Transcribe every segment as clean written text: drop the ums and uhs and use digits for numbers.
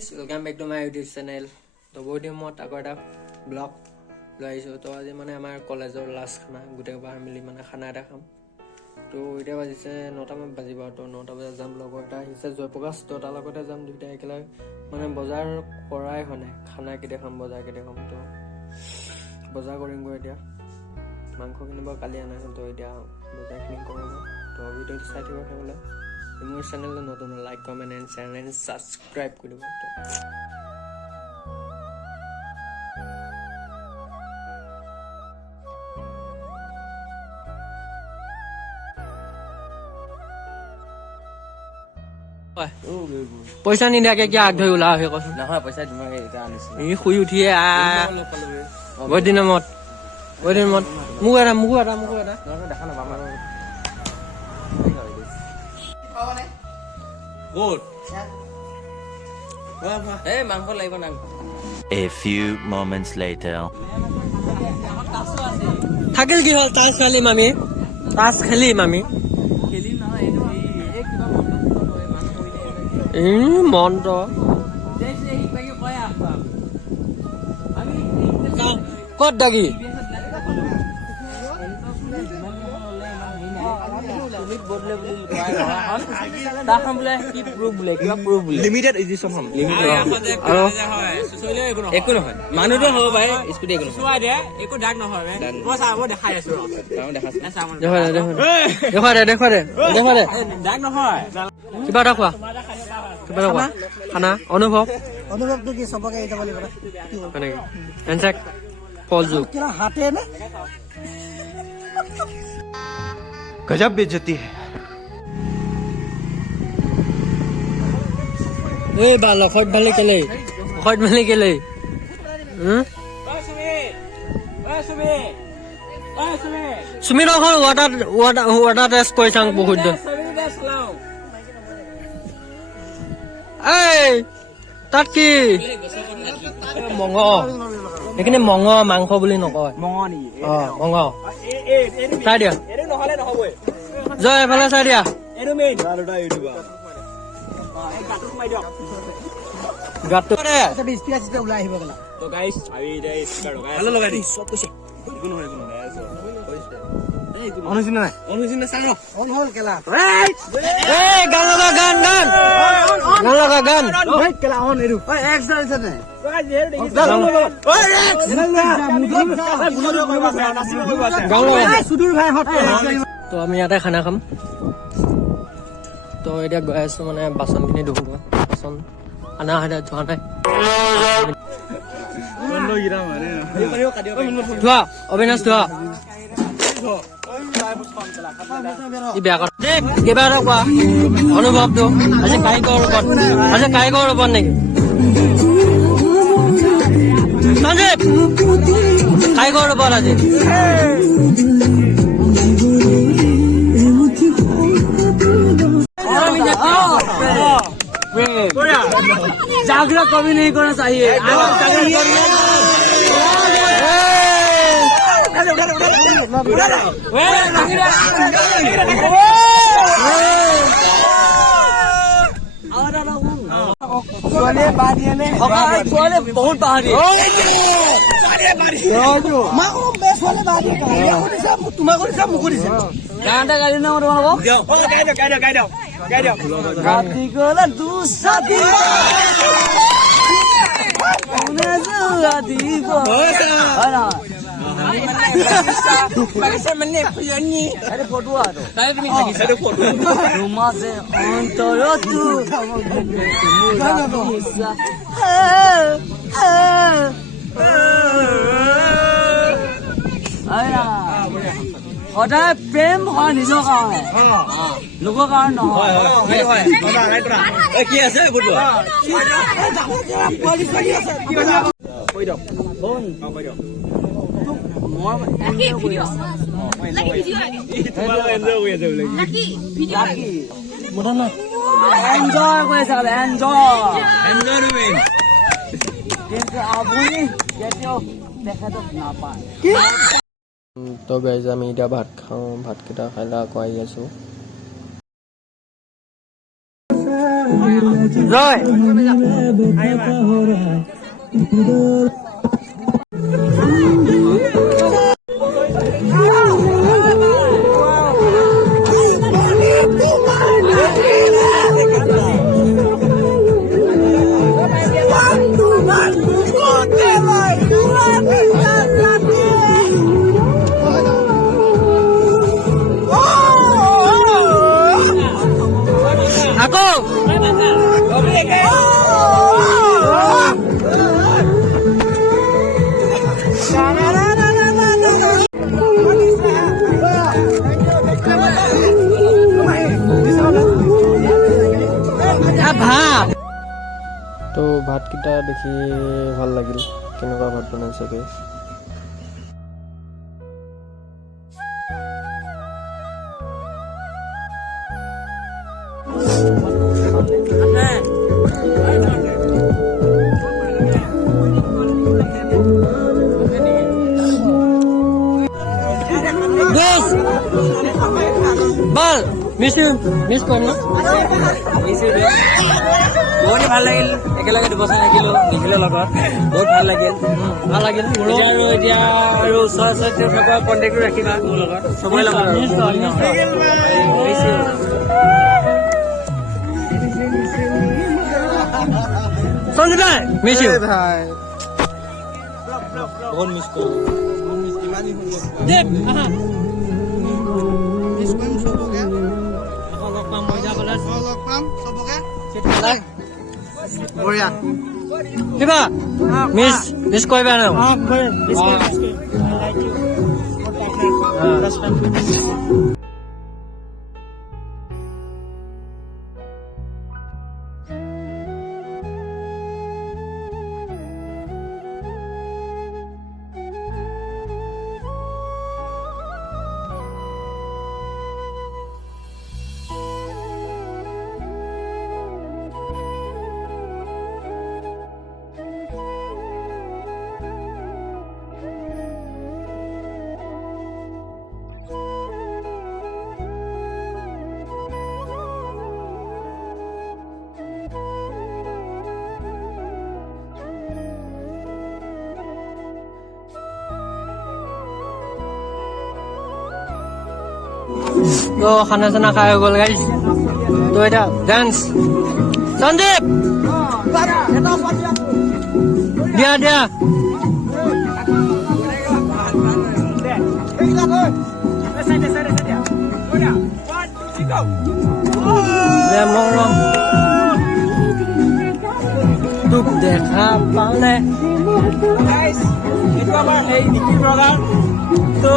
Welcome back to my YouTube channel. তো বহুত দিন মত আকৌ এটা ব্লগ লৈ আহিছোঁ। তো আজি মানে আমাৰ কলেজৰ লাষ্ট খানা গোটেই বাৰ মিলি মানে খানা এটা খাম। তো এতিয়া বাজিছে 9টামান বাজিব আৰু তো 9টা বজাত যাম। লগৰ এটা আহিছে জয়প্ৰকাশ, তো তাৰ লগতে যাম দুইটা একেলগে। মানে বজাৰ কৰাই হোৱা নাই, খানা কেতিয়া খাম বজাৰ কেতিয়া খাম। তো বজাৰ কৰিমগৈ এতিয়া, মাংস কিনিব কালি আনাইছোঁ। তো এতিয়া বজাৰখিনি কৰোঁগৈ। তো ভিডিঅ'টো চাই থাকিব থাকিলে মোৰ চেনেলটো নতুন like comment and share and subscribe কৰি দিব। পইচা নিদিয়াকে কিয় আগ ধৰি ওলাও সেই কচোন। নহয় পইচা তোমাক এটা আনিছো। ই শুই উঠিয়ে বহুত দিনৰ মূৰত মোকো এটা দেখা নাপাম এই মাংস লাগিব না। A few moments later. থাকিল কি হ'ল? তাচ খেলিম আমি, মন্ত্ৰ ক'ত ডাকি একো নহয়, মানুহটো হ'ব পাৰে স্কুটি একো কিবা এটা খোৱা খানা অনুভৱটো কি চবকে যাব লাগিব হাতে নে गजब बेइज्जती है। এই বা লখত ভালে কেলে সুমিৰ এখন ৱাটাৰ টেষ্ট কৰি চাওঁ বহুত দিন। এই তাত কি মঙহ, সেইখিনি মঙহ মাংস বুলি নকয়। মঙহ চাই দিয়া জয়, এফালে চাই দিয়া। গাটো ওলাই আহিব গ'লা তো আমি ইয়াতে খানা খাম। তো এতিয়া গৈ আছো মানে বাচনখিনি ধুব। বাচন খানা ধোৱা নাই, ধোৱা অবিনাশ ধোৱা। বেয়া কথা কিবা এটা কোৱা অনুভৱটো। আজি কাৰিকৰ ওপৰত নেকি সঞ্জীৱ? কাৰিকৰ ওপৰত আজি जागरूक कभी नहीं करना चाहिए। बहुत बाहरी গানটা গাই দিওঁ সদায় প্ৰেম হয় নিজৰ কাৰণে, লোকৰ কাৰণে নহয়। কি আছে এনজয় কৰি আছে, কিন্তু আপুনি কেতিয়াও তেখেতক নাপায়। তো গাইজ আমি এতিয়া ভাত খাওঁ, ভাতকেইটা খাই আকৌ আহি আছোঁ। জয় আকৌ ভাত তো ভাতকেইটা দেখি ভাল লাগিল কেনেকুৱা ভাত বনাইছে গে বল মিছ কৰিম ন বহুত ভাল লাগিল একেলগে দুবছৰ থাকিলো নিখিলৰ লগত বহুত ভাল লাগিল আৰু এতিয়া আৰু ওচৰত থকা কণ্টেক্টটো ৰাখিবা মোৰ লগত চবৰে লগত সঞ্জয় মিছ ইউ বহুত মিছ কৰোঁ দেৱ আহা কিবা মিছ কৰিবা ন তো খানা চানা খাই হৈ গ'ল গাইছ তো এতিয়া ডান্স সন্দীপ দিয়া দিয়া মৰম তোক দেখা পালে এইটো আমাৰ এই নিকি ব্ৰগাৰ তো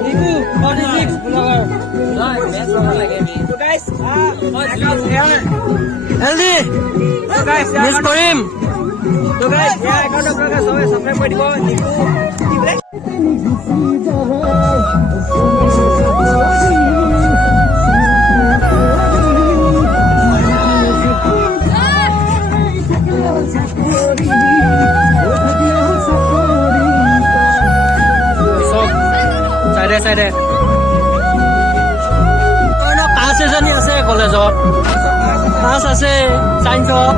Niku, what is it? Vlogger. No, best vlogger like me. So guys, healthy. So guys, miss Karim. So guys, yeah, I got a vlogger. So subscribe for the Niku. চাইডে ক্লাছ এজনী আছে কলেজত ক্লাছ আছে চাইন্সত